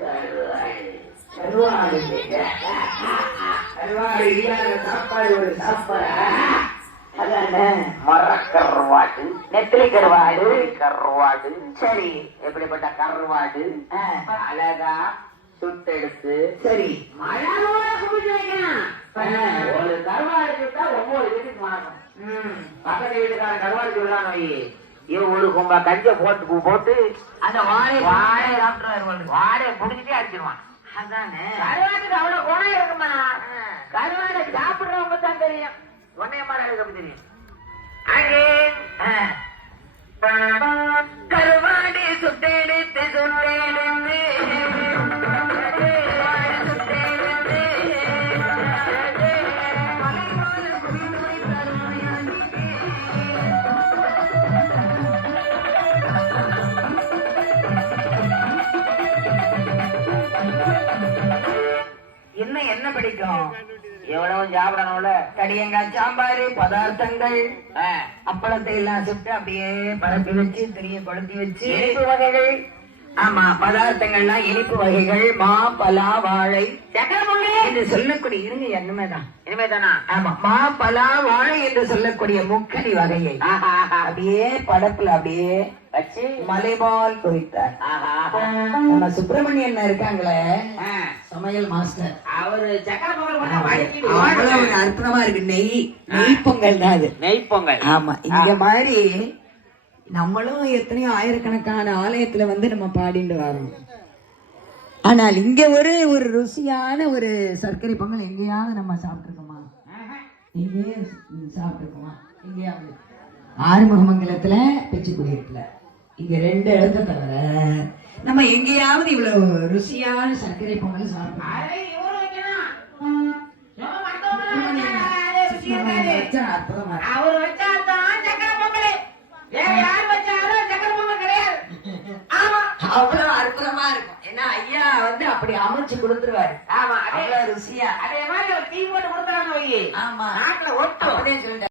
கருவாடு. கருவாடு. இல்லாத சாப்பாடு ஒரு சாப்பாடா மரக்கருவாடு நெத்திலி கருவாடு. கருவாடு சரி. எப்படிப்பட்ட கருவாடு? அழகா சுட்டெடுத்து சரி. மழை. ஒரு கருவாடு சுட்டா ஒவ்வொரு வீட்டுக்கு வணக்கம் ம். பக்கத்து வீட்டுக்காரன் கருவாடு வை. இவன் ஒரு கும்பா கஞ்ச போட்டு போட்டு அந்த வாழை வாழை வாழையை புடிச்சிட்டே அடிச்சிருவான் அதானே? கருவாட்டுக்கு அவ்வளவு குணம் இருக்குமா? கருவாடை சாப்பிடுறவங்க தான் தெரியும். உன்னைய மாதிரி தெரியும்? அங்கே என்ன என்ன பிடிக்கும்? எவ்வளவு சாப்பிடணும்ல. கடியங்காய் சாம்பார் பதார்த்தங்கள். அப்பளத்தை எல்லாம் சுட்டு அப்படியே பரப்பி வச்சு திரிய கொளுத்தி வச்சு. வகைகள். ஆமா பதார்த்தங்கள்லாம் இனிப்பு வகைகள் மா பலா வாழை. என்று சொல்லக்கூடிய இருங்க என்னமேதான் இனிமே தானா ஆமா மா பலா வாழை என்று சொல்லக்கூடிய முக்கணி வகையை அப்படியே படப்புல அப்படியே வச்சு. மலைபால் குறித்தார். நம்ம சுப்பிரமணியன் இருக்காங்களே. சமையல் மாஸ்டர். அவரு அற்புதமா இருக்கு. நெய் நெய் பொங்கல் தான் அது. நெய் பொங்கல். ஆமா. இங்க மாதிரி நம்மளும் எத்தனையோ ஆயிரக்கணக்கான ஆலயத்துல வந்து நம்ம பாடிட்டு வரோம். ஆனால் இங்க ஒரு ஒரு ருசியான ஒரு சர்க்கரை பொங்கல் எங்கேயாவது நம்ம சாப்பிட்டுருக்கோமா? எங்கேயே சாப்பிட்டுருக்கோமா? எங்கேயாவது. ஆறுமுகமங்கலத்துல பிச்சுக்குடியிருப்புல. இங்க ரெண்டு இடத்த தவிர நம்ம எங்கேயாவது இவ்வளவு ருசியான சர்க்கரை பொங்கல் சாப்பிட்டோம் அதை இவரு வைக்கணும். நம்ம மத்தவங்க வச்சா அது ருசியா இருக்காது. வச்சா அற்புதமா இருக்கும். அவர் வச்சாதான் சக்கரை பொங்கல் வேற யார் வச்சாலும் சக்கரை பொங்கல் கிடையாது ஆமா அவ்வளவு அற்புதமா இருக்கும் ஏன்னா ஐயா வந்து அப்படி அமைச்சு கொடுத்துருவாரு. ஆமா அதே ருசியா. அதே மாதிரி ஒரு டீ போட்டு கொடுத்தாங்க ஆமா. நாட்டுல ஒட்டும். அப்படியே சொல்லிட்டு